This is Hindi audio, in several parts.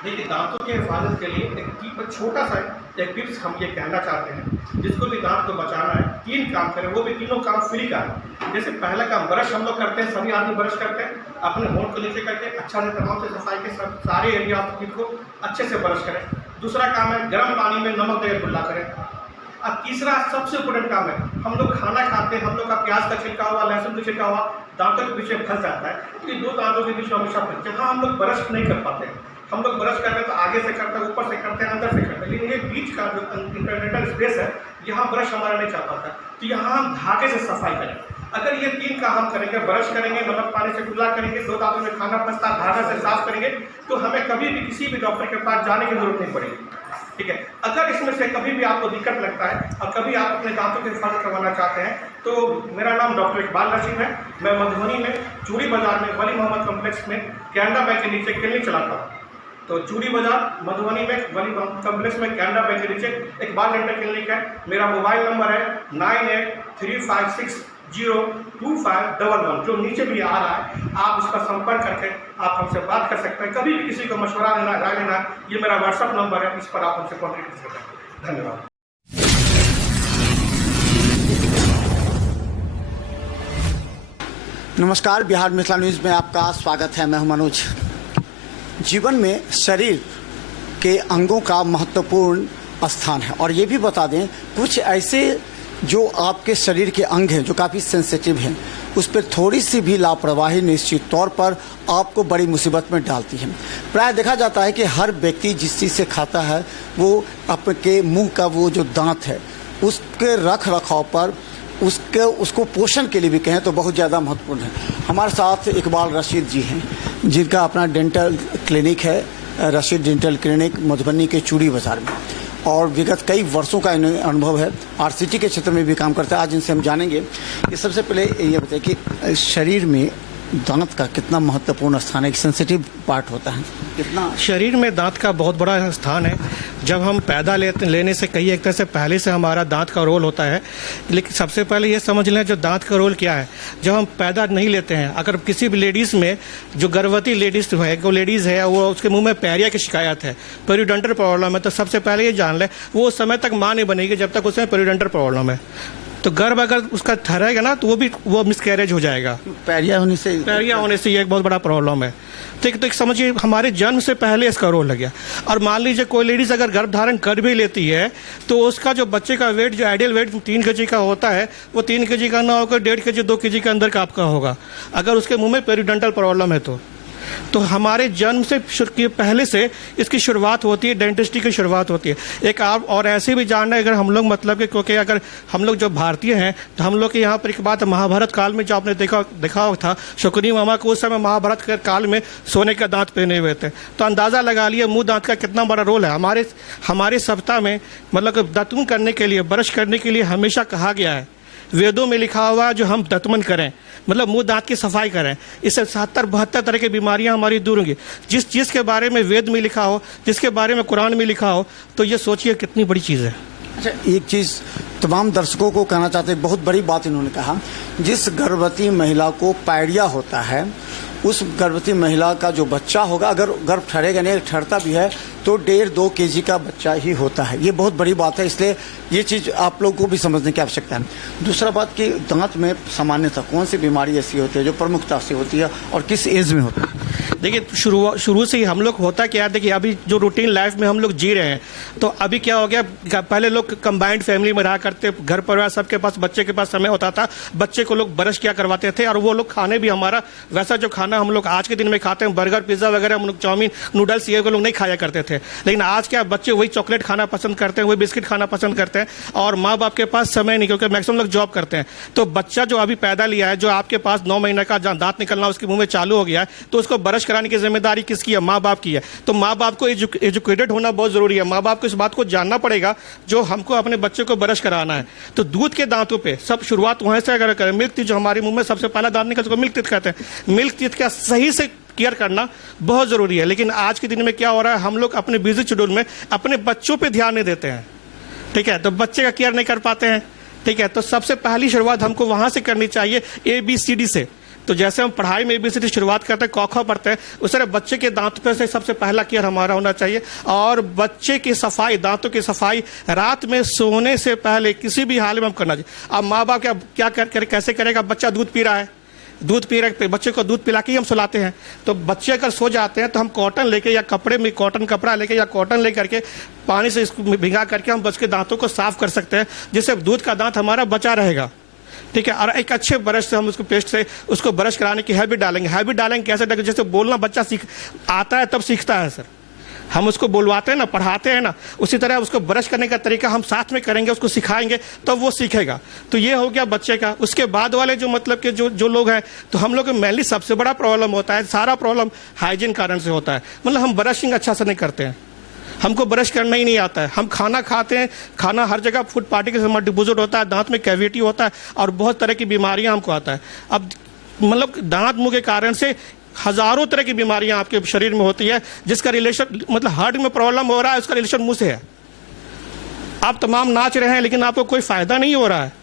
देखिए, दांतों के हिफाजत के लिए एक छोटा सा एक टिप्स हम ये कहना चाहते हैं। जिसको भी दांत को बचाना है, 3 काम करें, वो भी तीनों काम फ्री का है। जैसे पहला काम ब्रश हम लोग करते हैं, सभी आदमी ब्रश करते हैं, अपने होंठ को नीचे करके अच्छा से तमाम से सफाई के सारे एरिया ऑफ टीथ को अच्छे से ब्रश करें। दूसरा काम है गर्म पानी में नमक देकर कुल्ला करें। अब तीसरा सबसे इम्पोर्टेंट काम है, हम लोग खाना खाते हैं, हम लोग का प्याज का छिलका हुआ, लहसुन का छिलका हुआ दांतों के पीछे फंस जाता है। तो ये 2 दांतों के बीच में हमेशा फंस, जहाँ हम लोग ब्रश नहीं कर पाते हैं, हम लोग ब्रश करते हैं तो आगे से करते हैं, ऊपर से करते हैं, अंदर से करते हैं, लेकिन ये बीच का जो इंटरनेटल स्पेस है, यहाँ ब्रश हमारा नहीं जा पाता। तो यहाँ हम धागे से सफाई करें। अगर ये 3 काम हम करेंगे, ब्रश करेंगे, नमक पानी से कुल्ला करेंगे, 2 दांतों में खाना फंसता धागा से साफ करेंगे, तो हमें कभी भी किसी भी डॉक्टर के पास जाने की जरूरत नहीं पड़ेगी। ठीक है। अगर इसमें से कभी भी आपको दिक्कत लगता है और कभी आप अपने दांतों की हिफाजत करवाना चाहते हैं, तो मेरा नाम डॉक्टर इकबाल रशीद है। मैं मधुबनी में चूड़ी बाजार में वली मोहम्मद कॉम्प्लेक्स में कैनरा बैंक के नीचे क्लिनिक चलाता हूँ। तो चूड़ी बाजार मधुबनी में वली कॉम्प्लेक्स में कैनरा बैंक के नीचे एक बाल डेंटल क्लिनिक है। मेरा मोबाइल नंबर है 9835602511, जो नीचे भी आ रहा है। आप इस पर संपर्क करके आप हमसे बात कर सकते हैं। कभी भी किसी को मशवरा लेना, राय लेना, ये मेरा व्हाट्सअप नंबर है, इस पर आप हमसे कॉन्टेक्ट कर सकते हैं। धन्यवाद। नमस्कार, बिहार मिथिला न्यूज़ में आपका स्वागत है। मैं हूं मनोज। जीवन में शरीर के अंगों का महत्वपूर्ण स्थान है और ये भी बता दें, कुछ ऐसे जो आपके शरीर के अंग हैं जो काफ़ी सेंसिटिव हैं, उस पर थोड़ी सी भी लापरवाही निश्चित तौर पर आपको बड़ी मुसीबत में डालती है। प्राय देखा जाता है कि हर व्यक्ति जिस चीज़ से खाता है वो आपके मुंह का वो जो दांत है उसके रख रखाव पर उसको पोषण के लिए भी कहें तो बहुत ज़्यादा महत्वपूर्ण है। हमारे साथ इकबाल रशीद जी हैं जिनका अपना डेंटल क्लिनिक है, रशीद डेंटल क्लिनिक मधुबनी के चूड़ी बाज़ार में, और विगत कई वर्षों का अनुभव है। आरसीटी के क्षेत्र में भी काम करता है। आज इनसे हम जानेंगे कि सबसे पहले ये बताइए कि शरीर में दांत का कितना महत्वपूर्ण स्थान है, एक सेंसिटिव पार्ट होता है कितना। शरीर में दांत का बहुत बड़ा स्थान है। जब हम पैदा लेने से कई एक तरह से पहले से हमारा दांत का रोल होता है। लेकिन सबसे पहले ये समझ लें जो दांत का रोल क्या है। जब हम पैदा नहीं लेते हैं, अगर किसी भी लेडीज़ में जो गर्भवती लेडीज़ है, को लेडीज़ है, वो उसके मुंह में पैरिया की शिकायत है, पेरिडोंटल प्रॉब्लम है, तो सबसे पहले ये जान लें वो उस समय तक माँ नहीं बनेगी जब तक उसमें पेरिडोंटल प्रॉब्लम है। तो गर्भ अगर उसका ठहरेगा ना तो वो मिसकैरेज हो जाएगा। पैरिया होने से ये एक बहुत बड़ा प्रॉब्लम है। तो एक समझिए हमारे जन्म से पहले इसका रोल लग गया। और मान लीजिए कोई लेडीज अगर गर्भ धारण कर भी लेती है तो उसका जो बच्चे का वेट, जो आइडियल वेट 3 kg का होता है, वो 3 kg का ना होकर 1.5 kg 2 kg के अंदर का आपका होगा, अगर उसके मुंह में पेरिडोंटल प्रॉब्लम है तो हमारे जन्म से पहले से इसकी शुरुआत होती है, डेंटिस्ट्री की शुरुआत होती है। एक आप और ऐसे भी जानना है, अगर हम लोग मतलब कि क्योंकि अगर हम लोग जो भारतीय हैं तो हम लोग के यहाँ पर एक बात, महाभारत काल में जो आपने देखा था, शकुनी मामा को उस समय महाभारत के काल में सोने का दांत पहने हुए थे। तो अंदाज़ा लगा लिया मुंह दांत का कितना बड़ा रोल है। हमारे सप्ताह में मतलब दातुन करने के लिए, ब्रश करने के लिए हमेशा कहा गया है, वेदों में लिखा हुआ है जो हम दतमन करें, मतलब मुंह दांत की सफाई करें, इससे 70-72 तरह की बीमारियां हमारी दूर होंगी। जिस चीज़ के बारे में वेद में लिखा हो, जिसके बारे में कुरान में लिखा हो, तो ये सोचिए कितनी बड़ी चीज़ है। अच्छा, एक चीज़ तमाम दर्शकों को कहना चाहते हैं, बहुत बड़ी बात इन्होंने कहा, जिस गर्भवती महिला को पैरिया होता है उस गर्भवती महिला का जो बच्चा होगा, अगर गर्भ ठहरेगा नहीं, ठहरता भी है तो 1.5-2 kg का बच्चा ही होता है। ये बहुत बड़ी बात है, इसलिए ये चीज़ आप लोगों को भी समझने की आवश्यकता है। दूसरा बात कि दांत में सामान्यतः कौन सी बीमारी ऐसी होती है जो प्रमुखता से होती है और किस एज में होती है? देखिए, शुरू से ही हम लोग होता क्या है, देखिए अभी जो रूटीन लाइफ में हम लोग जी रहे हैं, तो अभी क्या हो गया, पहले लोग कंबाइंड फैमिली में रहा करते, घर परिवार सबके पास, बच्चे के पास समय होता था, बच्चे को लोग ब्रश किया करवाते थे, और वो लोग खाने भी हमारा वैसा जो खाना हम लोग आज के दिन में खाते हैं, बर्गर पिज्जा वगैरह, हम लोग चाउमीन नूडल्स ये को लोग नहीं खाया करते थे। लेकिन आज क्या बच्चे वही चॉकलेट खाना पसंद करते हैं, वही बिस्किट खाना पसंद करते हैं, और माँ बाप के पास समय नहीं, क्योंकि मैक्सिमम लोग जॉब करते हैं। तो बच्चा जो अभी पैदा लिया है, जो आपके पास 9 महीने का दांत निकलना उसके मुंह में चालू हो गया है, तो उसको ब्रश कराने की जिम्मेदारी किसकी है? माँ बाप की है। तो माँ बाप को एजुकेटेड होना बहुत जरूरी है। माँ बाप को इस बात को जानना पड़ेगा जो हमको अपने बच्चे को ब्रश कराना है। तो दूध के दांतों पे सब शुरुआत वहां से अगर करें, मिल्क टीथ जो हमारे मुंह में सबसे पहला दांत निकलता है उसको मिल्क टीथ कहते हैं। मिल्क टीथ का सही से केयर करना बहुत जरूरी है। लेकिन आज के दिन में क्या हो रहा है, हम लोग अपने बिजी शेड्यूल में अपने बच्चों पे ध्यान नहीं देते हैं। ठीक है, तो बच्चे का केयर नहीं कर पाते हैं। ठीक है, तो सबसे पहली शुरुआत हमको वहां से करनी चाहिए, ABCD से। तो जैसे हम पढ़ाई में ABCD शुरुआत करते हैं, क ख पढ़ते हैं, उस तरह बच्चे के दांत पे से सबसे पहला केयर हमारा होना चाहिए। और बच्चे की सफाई, दांतों की सफाई रात में सोने से पहले किसी भी हाल में हम करना चाहिए। अब माँ बाप क्या कैसे करेगा? बच्चा दूध पी रहा है, बच्चे को दूध पिला के ही हम सुलाते हैं। तो बच्चे अगर सो जाते हैं तो हम कॉटन लेके या कपड़े में कॉटन कपड़ा लेके या कॉटन ले करके पानी से इसको भिगा करके हम बच्चे के दांतों को साफ कर सकते हैं, जिससे दूध का दांत हमारा बचा रहेगा। ठीक है। और एक अच्छे ब्रश से हम उसको पेस्ट से उसको ब्रश कराने की हैबिट डालेंगे। कैसे डालेंगे? जैसे बोलना बच्चा आता है तब सीखता है सर, हम उसको बोलवाते हैं ना, पढ़ाते हैं ना, उसी तरह उसको ब्रश करने का तरीका हम साथ में करेंगे, उसको सिखाएंगे तो वो सीखेगा। तो ये हो गया बच्चे का। उसके बाद वाले जो मतलब के जो लोग हैं, तो हम लोग मेनली सबसे बड़ा प्रॉब्लम होता है, सारा प्रॉब्लम हाइजीन कारण से होता है। मतलब हम ब्रशिंग अच्छा से नहीं करते हैं, हमको ब्रश करना ही नहीं आता है। हम खाना खाते हैं, खाना हर जगह फूड पार्टिकल से डिपोजिट होता है, दांत में कैविटी होता है और बहुत तरह की बीमारियां हमको आता है। अब मतलब दांत मुंह के कारण से हजारों तरह की बीमारियां आपके शरीर में होती है, जिसका रिलेशन मतलब हार्ट में प्रॉब्लम हो रहा है, उसका रिलेशन मुंह से है। आप तमाम नाच रहे हैं लेकिन आपको कोई फायदा नहीं हो रहा है।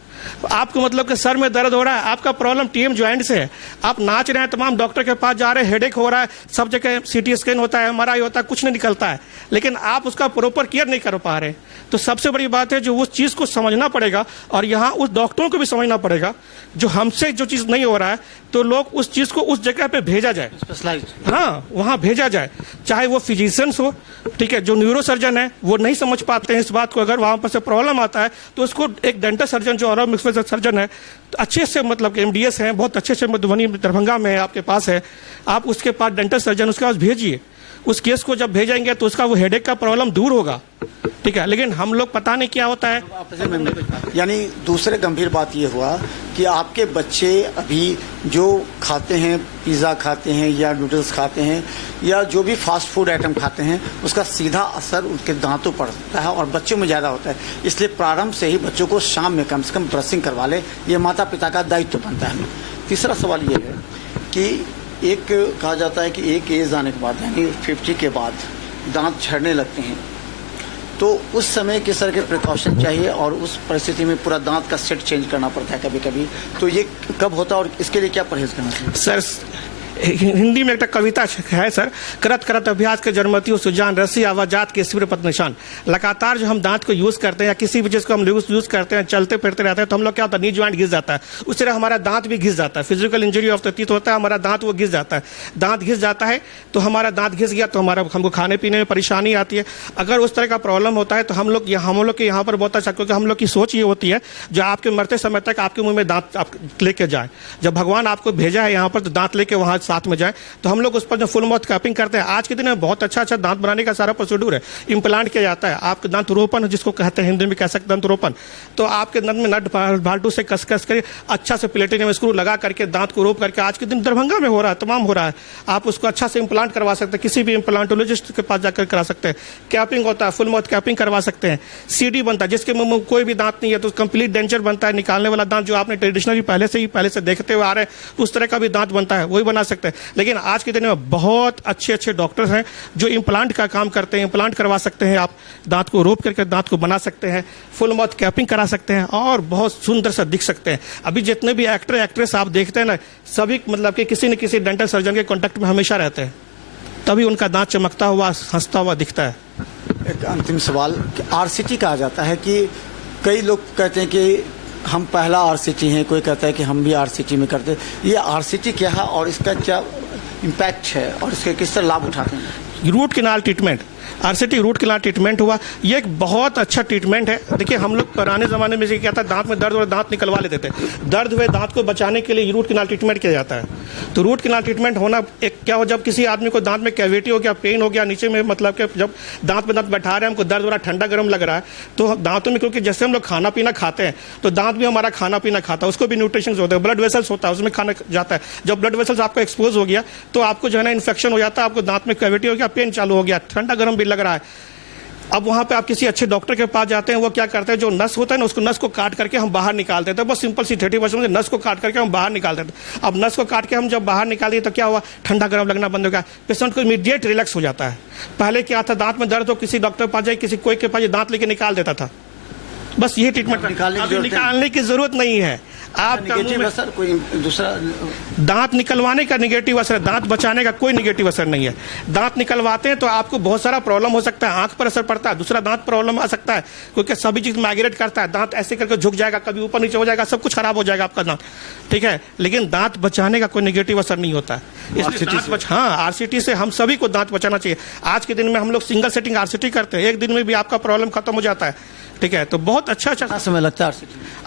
आपको मतलब कि सर में दर्द हो रहा है, आपका प्रॉब्लम TM जॉइंट से है। आप नाच रहे हैं, तमाम डॉक्टर के पास जा रहे हैं, हेडेक हो रहा है, सब जगह CT स्कैन होता है, MRI होता है, कुछ नहीं निकलता है, लेकिन आप उसका प्रॉपर केयर नहीं कर पा रहे। तो सबसे बड़ी बात है जो उस चीज़ को समझना पड़ेगा, और यहाँ उस डॉक्टरों को भी समझना पड़ेगा जो हमसे जो चीज़ नहीं हो रहा है, तो लोग उस चीज़ को उस जगह पे भेजा जाए, हाँ वहाँ भेजा जाए, चाहे वो फिजिशियंस हो, ठीक है, जो न्यूरोसर्जन है वो नहीं समझ पाते हैं इस बात को, अगर वहाँ पर से प्रॉब्लम आता है तो उसको एक डेंटल सर्जन जो और सर्जन है, तो अच्छे से मतलब कि MDS हैं, बहुत अच्छे से मधुबनी दरभंगा में आपके पास है, आप उसके पास डेंटल सर्जन उसके पास भेजिए। उस केस को जब भेजेंगे तो उसका वो हेडेक का प्रॉब्लम दूर होगा। ठीक है, लेकिन हम लोग पता नहीं क्या होता है। यानी दूसरे गंभीर बात ये हुआ कि आपके बच्चे अभी जो खाते हैं, पिज़्ज़ा खाते हैं या नूडल्स खाते हैं या जो भी फास्ट फूड आइटम खाते हैं, उसका सीधा असर उनके दांतों पर पड़ता है और बच्चों में ज़्यादा होता है। इसलिए प्रारंभ से ही बच्चों को शाम में कम से कम ब्रशिंग करवा ले, ये माता पिता का दायित्व बनता है। तीसरा सवाल ये है कि एक कहा जाता है कि एक एज आने के बाद यानी 50 के बाद दांत झड़ने लगते हैं, तो उस समय किस तरह के प्रिकॉशन चाहिए और उस परिस्थिति में पूरा दांत का सेट चेंज करना पड़ता है कभी कभी, तो ये कब होता है और इसके लिए क्या परहेज करना चाहिए? सर हिंदी में एक कविता है सर, करत करत अभ्यास के जन्मति सुजान रसी आवाजात के सिर पत निशान। लगातार जो हम दांत को यूज करते हैं या किसी भी चीज को हम यूज करते हैं, चलते फिरते रहते हैं, तो हम लोग क्या होता है, नी ज्वाइंट घिस जाता है, उस तरह हमारा दांत भी घिस जाता है। Physical injury of the teeth होता है, हमारा दांत वो घिस जाता है। दांत घिस जाता है तो हमारा दांत घिस गया तो हमको खाने पीने में परेशानी आती है। अगर उस तरह का प्रॉब्लम होता है तो हम लोग के यहाँ पर बहुत अच्छा, क्योंकि हम लोग की सोच ये होती है जो आपके मरते समय तक आपके मुंह में दांत आप लेके जाए। जब भगवान आपको भेजा है यहाँ पर तो दांत लेके वहाँ साथ में जाए, तो हम लोग उस पर जो फुल माउथ कैपिंग करते हैं। आज के दिन में बहुत अच्छा दांत बनाने का सारा प्रोसीड्यूर है, इम्प्लांट किया जाता है। आपके दांत रोपण जिसको कहते हैं, हिंदी में कह सकते हैं दांत रोपण, तो आपके दांत में नट भाल्टू से कस कर अच्छा से प्लेटिनियम स्क्रू लगा करके दांत को रोप करके आज के दिन दरभंगा में हो रहा है, तमाम हो रहा है। आप उसको अच्छा से इम्प्लांट करवा सकते हैं, किसी भी इम्प्लांटोलॉजिस्ट के पास जाकर करा सकते हैं। कैपिंग होता है, फुल माउथ कैपिंग करवा सकते हैं। CD बनता है, जिसके मुंह में कोई भी दांत नहीं है तो कंप्लीट डेंचर बनता है, निकालने वाला दांत जो आपने ट्रेडिशनली पहले से देखते हुए आ रहे हैं, उस तरह का भी दांत बनता है, वही बना सकते हैं। लेकिन आज के दिन में बहुत अच्छे डॉक्टर्स हैं जो इम्प्लांट का काम करते हैं, इम्प्लांट करवा सकते हैं, आप दांत को रोप करके दांत को बना सकते हैं, फुल माउथ कैपिंग करा सकते हैं और बहुत सुंदर सा दिख सकते हैं। अभी जितने भी एक्टर एक्ट्रेस आप देखते हैं ना, सभी मतलब कि किसी न किसी डेंटल सर्जन के कांटेक्ट में हमेशा रहते हैं, तभी उनका दांत चमकता हुआ, हंसता हुआ दिखता है। एक अंतिम सवाल, RCT कहा जाता है कि कई लोग कहते हैं कि हम पहला RCT हैं, कोई कहता है कि हम भी RCT में करते हैं। ये RCT क्या है और इसका क्या इम्पैक्ट है और इसके किस तरह लाभ उठाते हैं? Root canal treatment, RCT root canal treatment हुआ, ये एक बहुत अच्छा ट्रीटमेंट है। देखिए हम लोग पुराने ज़माने में क्या था, दांत में दर्द और दांत निकलवा लेते थे। दर्द हुए दांत को बचाने के लिए रूट कैनाल ट्रीटमेंट किया जाता है। तो रूट कैनाल ट्रीटमेंट होना एक क्या हो, जब किसी आदमी को दांत में कैविटी हो गया, पेन हो गया नीचे में, मतलब कि जब दांत में दांत बैठा रहे हैं, हमको दर्द हो रहा, ठंडा गर्म लग रहा है, तो दांतों में, क्योंकि जैसे हम लोग खाना पीना खाते हैं तो दांत भी हमारा खाना पीना खाता है, उसको भी न्यूट्रिशंस होते हैं, ब्लड वेसल्स होता है, उसमें खाना जाता है। जब ब्लड वेसल्स आपको एक्सपोज हो गया तो आपको जो है ना इन्फेक्शन हो जाता है, आपको दांत में कैविटी हो गया, पेन चालू हो गया, ठंडा गर्म भी लग रहा है। अब वहाँ पे आप किसी अच्छे डॉक्टर के पास जाते हैं, वो क्या करते हैं, जो नस होता है ना, उसको नस को काट करके हम बाहर निकाल देते हैं। बस सिंपल सी 30% से नस को काट करके हम बाहर निकाल देते हैं। अब नस को काट के हम जब बाहर निकाल दिए तो क्या हुआ, ठंडा गर्म लगना बंद हो गया, पेशेंट को इमीडिएट रिलैक्स हो जाता है। पहले क्या था, दांत में दर्द हो, किसी डॉक्टर के पास जाए, किसी कोई के पास दांत लेके निकाल देता था, बस ये ट्रीटमेंट। निकालने की जरूरत नहीं है। आपका मुंह नेगेटिव में असर कोई दूसरा दांत निकलवाने का नेगेटिव असर है, दांत बचाने का कोई नेगेटिव असर नहीं है। दांत निकलवाते हैं तो आपको बहुत सारा प्रॉब्लम हो सकता है, आंख पर असर पड़ता है, दूसरा दांत प्रॉब्लम आ सकता है, क्योंकि सभी चीज माइग्रेट करता है, दांत ऐसे करके झुक जाएगा, कभी ऊपर नीचे हो जाएगा, सब कुछ खराब हो जाएगा आपका दांत, ठीक है। लेकिन दांत बचाने का कोई नेगेटिव असर नहीं होता है, इसलिए आरसीटी से हम सभी को दांत बचाना चाहिए। आज के दिन में हम लोग सिंगल सेटिंग आरसीटी करते हैं, एक दिन में भी आपका प्रॉब्लम खत्म हो जाता है, ठीक है। तो बहुत अच्छा समय लगता है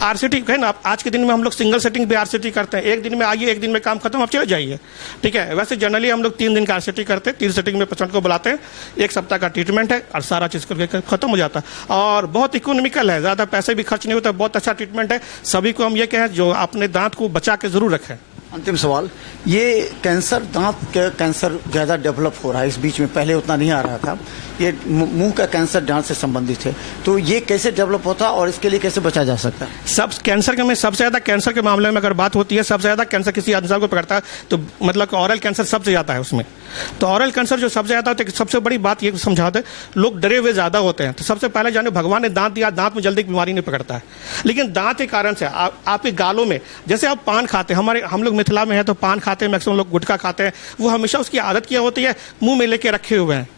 आरसीटी है ना। आज के दिन में हम लोग सिंगल सेटिंग भी आरसीटी करते हैं, एक दिन में आइए, एक दिन में काम खत्म, आप चले जाइए, ठीक है। वैसे जनरली हम लोग 3 दिन का आरसीटी करते हैं, 3 सेटिंग में पेशेंट को बुलाते हैं, 1 सप्ताह का ट्रीटमेंट है और सारा चीज़ करके खत्म हो जाता है। और बहुत इकोनॉमिकल है, ज़्यादा पैसे भी खर्च नहीं होता, बहुत अच्छा ट्रीटमेंट है। सभी को हम ये कहें जो अपने दांत को बचा के जरूर रखें। अंतिम सवाल, ये कैंसर, दांत का कैंसर ज़्यादा डेवलप हो रहा है इस बीच में, पहले उतना नहीं आ रहा था, ये मुंह का कैंसर दांत से संबंधित है, तो ये कैसे डेवलप होता है और इसके लिए कैसे बचा जा सकता है? सब कैंसर के में सबसे ज़्यादा कैंसर के मामले में अगर बात होती है, सबसे ज़्यादा कैंसर किसी इंसान को पकड़ता है तो मतलब ऑरल कैंसर सबसे ज़्यादा है उसमें। तो ऑरल कैंसर जो सबसे ज़्यादा होता है, सबसे बड़ी बात ये समझा दे, लोग डरे हुए ज़्यादा होते हैं। तो सबसे पहले जाने भगवान ने दांत दिया, दांत में जल्दी बीमारी नहीं पकड़ता है, लेकिन दांत के कारण से आपके गालों में, जैसे आप पान खाते हैं, हम लोग मिथिला में हैं तो पान खाते हैं, मैक्सिमम लोग गुटखा खाते हैं, वो हमेशा उसकी आदत क्या होती है, मुंह में लेके रखे हुए हैं।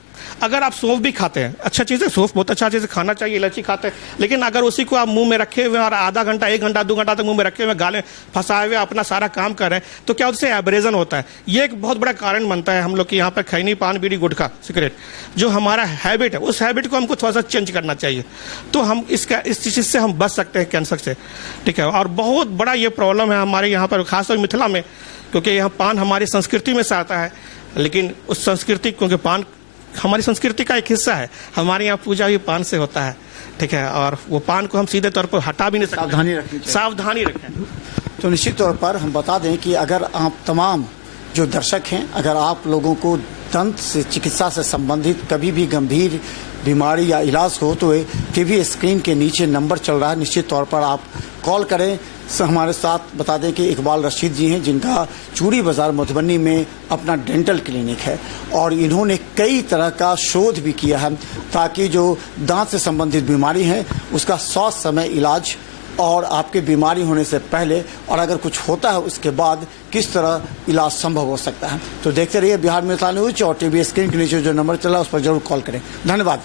अगर आप सौंफ भी खाते हैं, अच्छा चीज़ है, सौंफ बहुत अच्छा चीज़ है, खाना चाहिए, इलायची खाते हैं, लेकिन अगर उसी को आप मुंह में रखे हुए और आधा घंटा, 1 घंटा, 2 घंटा तक मुंह में रखे हुए, गाले फंसाए हुए अपना सारा काम कर रहे हैं, तो क्या उससे एब्रेजन होता है। ये एक बहुत बड़ा कारण बनता है हम लोग की यहाँ पर खैनी, पान, बीड़ी, गुटखा, सिगरेट, जो हमारा हैबिट है, उस हैबिट को हमको थोड़ा सा चेंज करना चाहिए, तो हम इस चीज़ से हम बच सकते हैं कैंसर से, ठीक है। और बहुत बड़ा ये प्रॉब्लम है हमारे यहाँ पर, खासतौर मिथिला में, क्योंकि यहाँ पान हमारी संस्कृति में से आता है, लेकिन उस संस्कृति, क्योंकि पान हमारी संस्कृति का एक हिस्सा है, हमारे यहाँ पूजा भी पान से होता है, ठीक है। और वो पान को हम सीधे तौर पर हटा भी नहीं सकते, सावधानी रखें। तो निश्चित तौर पर हम बता दें कि अगर आप तमाम जो दर्शक हैं, अगर आप लोगों को दंत से चिकित्सा से संबंधित कभी भी गंभीर बीमारी या इलाज हो तो टीवी स्क्रीन के नीचे नंबर चल रहा है, निश्चित तौर पर आप कॉल करें। हमारे साथ बता दें कि इकबाल रशीद जी हैं, जिनका चूड़ी बाजार मधुबनी में अपना डेंटल क्लिनिक है, और इन्होंने कई तरह का शोध भी किया है ताकि जो दांत से संबंधित बीमारी है उसका सौत समय इलाज, और आपके बीमारी होने से पहले और अगर कुछ होता है उसके बाद किस तरह इलाज संभव हो सकता है। तो देखते रहिए बिहार मिथिला न्यूज, और टीवी स्क्रीन के नीचे जो नंबर चला उस पर जरूर कॉल करें। धन्यवाद।